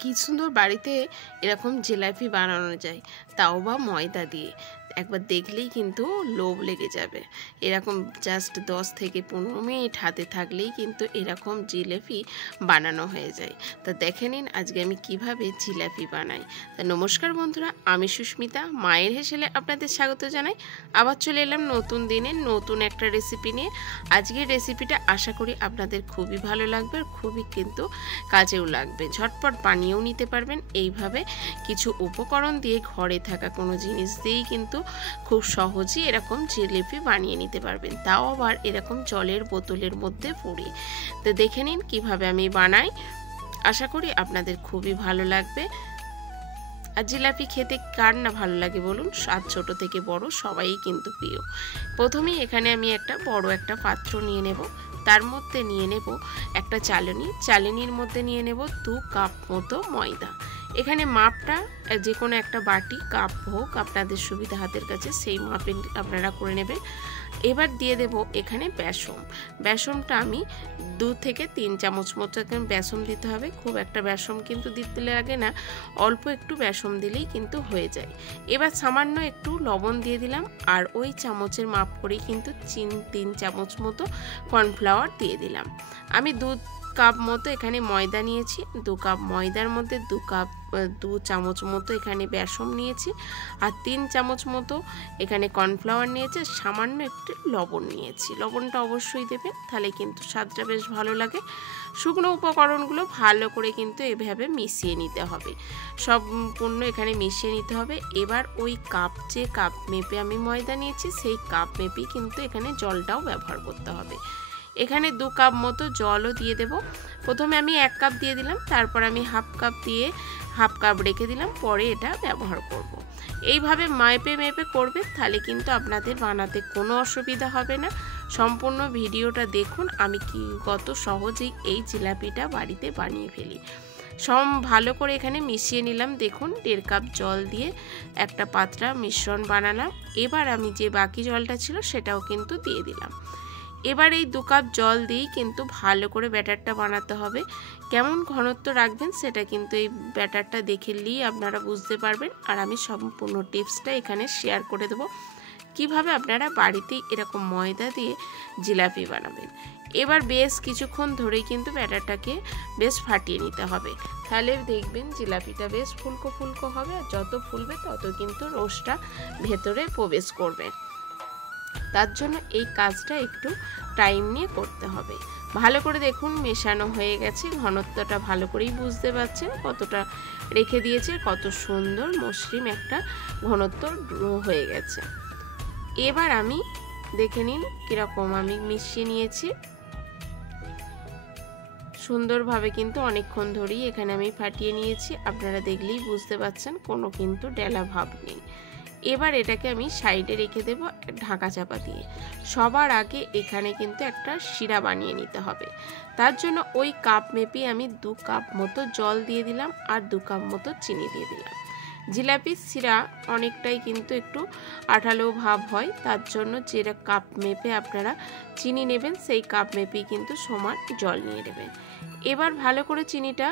কি সুন্দর বাড়িতে এরকম জিলাপি বানানো যায়, তাও বা ময়দা দিয়ে। একবার দেখলেই কিন্তু লোভ লেগে যাবে। এরকম জাস্ট 10 থেকে 15 মিনিট হাতে থাকলেই কিন্তু এরকম জিলাপি বানানো হয়ে যায়। তা দেখে নিন আজকে আমি কিভাবে জিলাপি বানাই। তা নমস্কার বন্ধুরা, আমি সুস্মিতা, মায়ের হেসেলে আপনাদের স্বাগত জানাই। আবার চলে এলাম নতুন দিনে নতুন একটা রেসিপি নিয়ে। আজকের রেসিপিটা আশা করি আপনাদের খুবই ভালো লাগবে আর খুবই কিন্তু কাজেও লাগবে। ঝটপট বানিয়েও নিতে পারবেন। এইভাবে কিছু উপকরণ দিয়ে ঘরে থাকা কোনো জিনিস দিয়েই কিন্তু খুব সহজেই এরকম জিলিপি বানিয়ে নিতে পারবেন, তাও আবার এরকম জলের বোতলের মধ্যে পুরি। তো দেখে নিন কিভাবে আমি বানাই, আশা করি আপনাদের খুবই ভালো লাগবে। আর জিলাপি খেতে কার না ভালো লাগে বলুন, আর ছোট থেকে বড় সবাই কিন্তু প্রিয়। প্রথমেই এখানে আমি একটা বড় একটা পাত্র নিয়ে নেব, তার মধ্যে নিয়ে নেব একটা চালনির মধ্যে নিয়ে নেব 2 কাপ মতো ময়দা। এখানে মাপটা যে কোনো একটা বাটি কাপ হোক আপনাদের সুবিধা হাতের কাছে, সেই মাপে আপনারা করে নেবেন। এবার দিয়ে দেব এখানে বেসনটা আমি 2 থেকে 3 চামচ মতো বেসন দিতে হবে। খুব একটা বেসন কিন্তু দিতে লাগে না, অল্প একটু বেসন দিলেই কিন্তু হয়ে যায়। এবার সামান্য একটু লবণ দিয়ে দিলাম, আর ওই চামচের মাপ করেই কিন্তু 3 চামচ মতো কর্নফ্লাওয়ার দিয়ে দিলাম। আমি 2 কাপ মতো এখানে ময়দা নিয়েছি, 2 কাপ ময়দার মধ্যে 2 চামচ মতো এখানে বেসন নিয়েছি, আর 3 চামচ মতো এখানে কর্নফ্লাওয়ার নিয়েছি, সামান্য একটু লবণ নিয়েছি। লবণটা অবশ্যই দেবেন, তাহলে কিন্তু স্বাদটা বেশ ভালো লাগে। শুকনো উপকরণগুলো ভালো করে কিন্তু এভাবে মিশিয়ে নিতে হবে, সম্পূর্ণ এখানে মিশিয়ে নিতে হবে। এবার ওই যে কাপ মেপে আমি ময়দা নিয়েছি, সেই কাপ মেপেই কিন্তু এখানে জলটাও ব্যবহার করতে হবে। এখানে 2 কাপ মতো জলও দিয়ে দেব। প্রথমে আমি 1 কাপ দিয়ে দিলাম, তারপর আমি হাফ কাপ দিয়ে হাফ কাপ রেখে দিলাম, পরে এটা ব্যবহার করব। এইভাবে মেপে করবে, তাহলে কিন্তু আপনাদের বানাতে কোনো অসুবিধা হবে না। সম্পূর্ণ ভিডিওটা দেখুন আমি কত সহজেই এই জিলাপিটা বাড়িতে বানিয়ে ফেলি। ভালো করে এখানে মিশিয়ে নিলাম। দেখুন 1.5 কাপ জল দিয়ে একটা পাতলা মিশ্রণ বানালাম। এবার আমি যে বাকি জলটা ছিল সেটাও কিন্তু দিয়ে দিলাম। এবার এই 2 কাপ জল দিয়েই কিন্তু ভালো করে ব্যাটারটা বানাতে হবে। কেমন ঘনত্ব রাখবেন সেটা কিন্তু এই ব্যাটারটা দেখলেই আপনারা বুঝতে পারবেন। আর আমি সম্পূর্ণ টিপসটা এখানে শেয়ার করে দেবো, কিভাবে আপনারা বাড়িতেই এরকম ময়দা দিয়ে জিলাপি বানাবেন। এবার বেশ কিছুক্ষণ ধরেই কিন্তু ব্যাটারটাকে বেশ ফাটিয়ে নিতে হবে, তাহলে দেখবেন জিলাপিটা বেশ ফুলকো ফুলকো হবে। আর যত ফুলবে তত কিন্তু রসটা ভেতরে প্রবেশ করবে। তার জন্য এই কাজটা একটু টাইম নিয়ে করতে হবে। ভালো করে দেখুন মেশানো হয়ে গেছে, ঘনত্বটা ভালো করেই বুঝতে পারছেন কতটা রেখে দিয়েছে, কত সুন্দর মসৃণ একটা ঘনত্ব হয়ে গেছে। এবার আমি দেখে নিন কিরকম আমি মিশিয়ে নিয়েছি সুন্দরভাবে, কিন্তু অনেকক্ষণ ধরেই এখানে আমি ফাটিয়ে নিয়েছি। আপনারা দেখলেই বুঝতে পারছেন কোনো কিন্তু ডেলা ভাব নেই। এবার এটাকে আমি সাইডে রেখে দেব ঢাকা চাপা দিয়ে। সবার আগে এখানে কিন্তু একটা শিরা বানিয়ে নিতে হবে। তার জন্য ওই কাপ মেপে আমি 2 কাপ মতো জল দিয়ে দিলাম, আর 2 কাপ মতো চিনি দিয়ে দিলাম। জিলাপির শিরা অনেকটাই কিন্তু একটু আঠালো ভাব হয়, তার জন্য যে কাপ মেপে আপনারা চিনি নেবেন সেই কাপ মেপেই কিন্তু সমান জল নিয়ে নেবেন। এবার ভালো করে চিনিটা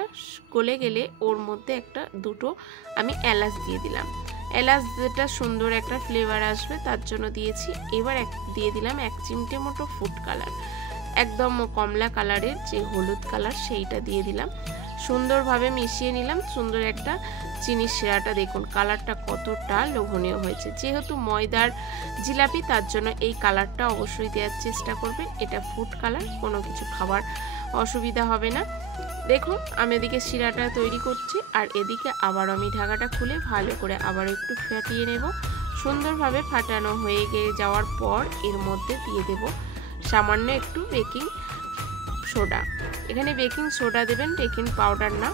গলে গেলে ওর মধ্যে দুটো আমি এলাচ দিয়ে দিলাম। এলাচ যেটা সুন্দর একটা ফ্লেভার আসবে তার জন্য দিয়েছি। এবার দিয়ে দিলাম 1 চিমটে মতো ফুড কালার, একদম কমলা কালারের যে হলুদ কালার সেইটা দিয়ে দিলাম। সুন্দরভাবে মিশিয়ে নিলাম। সুন্দর একটা চিনির শিরাটা দেখুন কালারটা কতটা লোভনীয় হয়েছে। যেহেতু ময়দার জিলাপি তার জন্য এই কালারটা অবশ্যই দেওয়ার চেষ্টা করবেন। এটা ফুড কালার, কোনো কিছু খাবার অসুবিধা হবে না। দেখুন আমি এদিকে শিরাটা তৈরি করছি, আর এদিকে আবার আমি ঢাকাটা খুলে ভালো করে আবার একটু ফাটিয়ে নেব। সুন্দরভাবে ফাটানো হয়ে যাওয়ার পর এর মধ্যে দিয়ে দেব সামান্য একটু বেকিং সোডা। এখানে বেকিং সোডা দেবেন, বেকিং পাউডার না।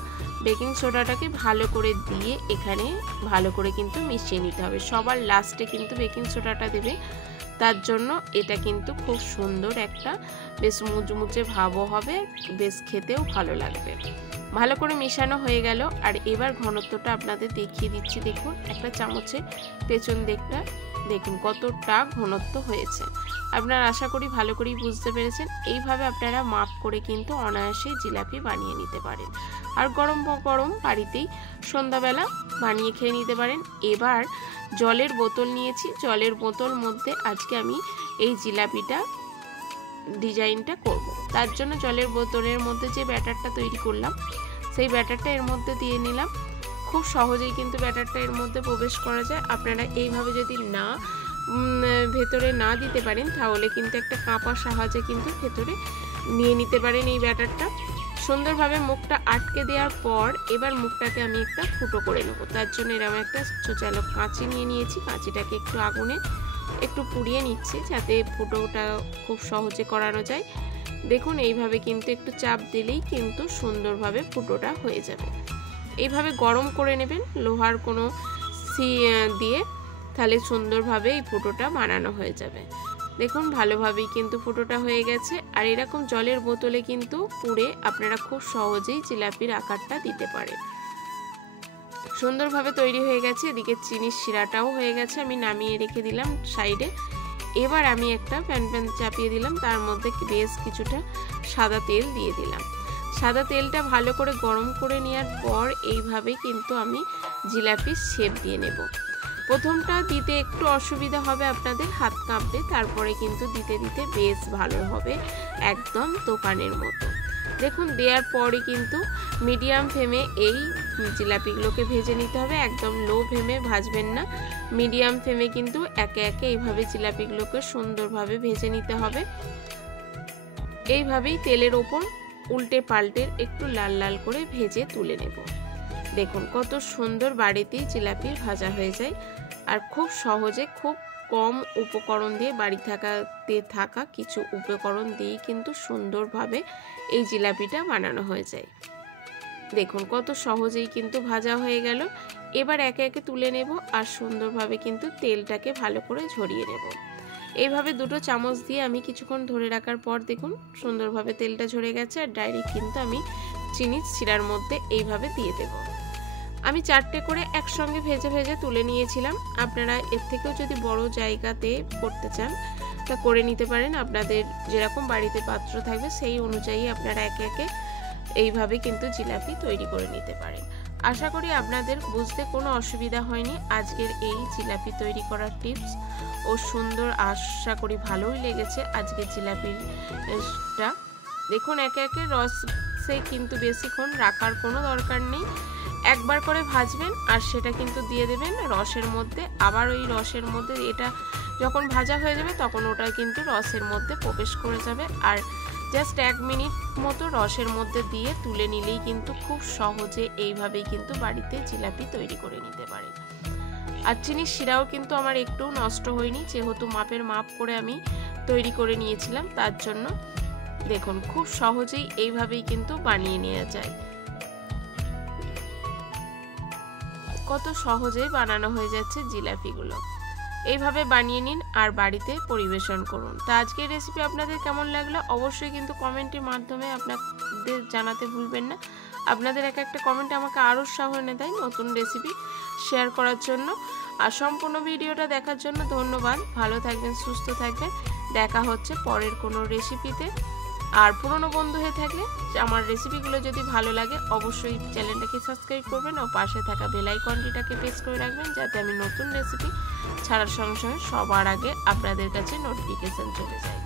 বেকিং সোডাটাকে ভালো করে দিয়ে এখানে ভালো করে কিন্তু মিশিয়ে নিতে হবে। সবার লাস্টে কিন্তু বেকিং সোডাটা দেবে, তার জন্য এটা কিন্তু খুব সুন্দর একটা বেশ মুচমুচে ভাবও হবে, বেশ খেতেও ভালো লাগবে। ভালো করে মেশানো হয়ে গেল। আর এবার ঘনত্বটা আপনাদের দেখিয়ে দিচ্ছি। দেখুন একটা চামচে পেছন দিকটা দেখুন কতটা ঘনত্ব হয়েছে। আপনারা আশা করি ভালো করেই বুঝতে পেরেছেন। এইভাবে আপনারা মাপ করে কিন্তু অনায়াসে জিলাপি বানিয়ে নিতে পারেন। আর গরম গরম বাড়িতেই সন্ধ্যাবেলা বানিয়ে খেয়ে নিতে পারেন। এবার জলের বোতল নিয়েছি, জলের বোতল মধ্যে আজকে আমি এই জিলাপিটা ডিজাইনটা করব। তার জন্য জলের বোতলের মধ্যে যে ব্যাটারটা তৈরি করলাম সেই ব্যাটারটা এর মধ্যে দিয়ে নিলাম। খুব সহজেই কিন্তু ব্যাটারটা এর মধ্যে প্রবেশ করা যায়। আপনারা এইভাবে যদি না ভেতরে না দিতে পারেন তাহলে কিন্তু একটা কাঁপার সাহায্যে কিন্তু ভেতরে নিয়ে নিতে পারেন এই ব্যাটারটা। সুন্দরভাবে মুখটা আটকে দেওয়ার পর এবার মুখটাকে আমি একটা ফুটো করে নেব। তার জন্য এরকম একটা ছোচালো কাঁচি নিয়ে নিয়েছি। কাঁচিটাকে একটু আগুনে একটু পুড়িয়ে নিচ্ছি যাতে ফুটোটা খুব সহজে করানো যায়। দেখুন এইভাবে কিন্তু একটু চাপ দিলেই কিন্তু সুন্দরভাবে ফুটোটা হয়ে যাবে। এইভাবে গরম করে নেবেন লোহার কোনো দিয়ে, তাহলে সুন্দরভাবে এই ফুটোটা বানানো হয়ে যাবে। দেখুন ভালোভাবেই কিন্তু ফুটোটা হয়ে গেছে। আর এরকম জলের বোতলে কিন্তু পুড়ে আপনারা খুব সহজেই জিলাপির আকারটা দিতে পারেন। সুন্দরভাবে তৈরি হয়ে গেছে। এদিকে চিনির শিরাটাও হয়ে গেছে, আমি নামিয়ে রেখে দিলাম সাইডে। এবার আমি একটা প্যান চাপিয়ে দিলাম, তার মধ্যে বেশ কিছুটা সাদা তেল দিয়ে দিলাম। সাদা তেলটা ভালো করে গরম করে নেওয়ার পর এইভাবে কিন্তু আমি জিলাপির শেপ দিয়ে নেব। প্রথমটা দিতে একটু অসুবিধা হবে, আপনাদের হাত কাঁপবে, তারপরে কিন্তু দিতে দিতে বেশ ভালো হবে, একদম দোকানের মতো। দেখুন দেওয়ার পরে কিন্তু মিডিয়াম ফ্লেমে এই জিলাপিগুলোকে ভেজে নিতে হবে, একদম লো ফ্লেমে ভাজবেন না। মিডিয়াম ফ্লেমে কিন্তু একে একে এইভাবে জিলাপিগুলোকে সুন্দরভাবে ভেজে নিতে হবে। এইভাবেই তেলের ওপর উল্টে পাল্টে একটু লাল লাল করে ভেজে তুলে নেব। দেখুন কত সুন্দর বাড়িতেই জিলাপি ভাজা হয়ে যায়। আর খুব সহজে খুব কম উপকরণ দিয়ে বাড়িতে থাকা কিছু উপকরণ দিয়েই কিন্তু সুন্দরভাবে এই জিলাপিটা বানানো হয়ে যায়। দেখুন কত সহজেই কিন্তু ভাজা হয়ে গেল। এবার একে একে তুলে নেব আর সুন্দরভাবে কিন্তু তেলটাকে ভালো করে ঝরিয়ে নেব। এইভাবে দুটো চামচ দিয়ে আমি কিছুক্ষণ ধরে রাখার পর দেখুন সুন্দরভাবে তেলটা ঝরে গেছে। আর ডাইরেক্ট কিন্তু আমি চিনির শিরার মধ্যে এইভাবে দিয়ে দেব। আমি 4টে করে একসঙ্গে ভেজে ভেজে তুলে নিয়েছিলাম। আপনারা এর থেকেও যদি বড় জায়গাতে করতে চান তা করে নিতে পারেন। আপনাদের যেরকম বাড়িতে পাত্র থাকবে সেই অনুযায়ী আপনারা একে একে এইভাবে কিন্তু জিলাপি তৈরি করে নিতে পারেন। আশা করি আপনাদের বুঝতে কোনো অসুবিধা হয়নি। আজকের এই জিলাপি তৈরি করার টিপস ও সুন্দর, আশা করি ভালোই লেগেছে আজকের জিলাপিটা। দেখুন একে একে রসে কিন্তু বেশিক্ষণ রাখার কোনো দরকার নেই, একবার করে ভাজবেন আর সেটা কিন্তু দিয়ে দেবেন রসের মধ্যে। আবার ওই রসের মধ্যে এটা যখন ভাজা হয়ে যাবে তখন ওটা কিন্তু রসের মধ্যে প্রবেশ করে যাবে। আর জাস্ট 1 মিনিট মতো রসের মধ্যে দিয়ে তুলে নিলেই কিন্তু খুব সহজে এইভাবেই কিন্তু বাড়িতে জিলাপি তৈরি করে নিতে পারেন। আর চিনির শিরাও কিন্তু আমার একটু নষ্ট হয়নি, যেহেতু মাপের মাপ করে আমি তৈরি করে নিয়েছিলাম। তার জন্য দেখুন খুব সহজেই এইভাবেই কিন্তু বানিয়ে নেওয়া যায়। কত সহজেই বানানো হয়ে যাচ্ছে জিলাপিগুলো। এইভাবে বানিয়ে নিন আর বাড়িতে পরিবেশন করুন। তা আজকের রেসিপি আপনাদের কেমন লাগলো অবশ্যই কিন্তু কমেন্টের মাধ্যমে আপনাদের জানাতে ভুলবেন না। আপনাদের একটা কমেন্ট আমাকে আরও উৎসাহ এনে দেয় নতুন রেসিপি শেয়ার করার জন্য। আর সম্পূর্ণ ভিডিওটা দেখার জন্য ধন্যবাদ। ভালো থাকবেন, সুস্থ থাকবেন। দেখা হচ্ছে পরের কোনো রেসিপিতে। আর পুরনো বন্ধু হয়ে থাকলে আমার রেসিপিগুলো যদি ভালো লাগে অবশ্যই চ্যানেলটাকে সাবস্ক্রাইব করবেন ও পাশে থাকা বেল আইকনটিটাকে প্রেস করে রাখবেন, যাতে আমি নতুন রেসিপি ছাড়ার সঙ্গে সঙ্গে সবার আগে আপনাদের কাছে নোটিফিকেশন চলে যায়।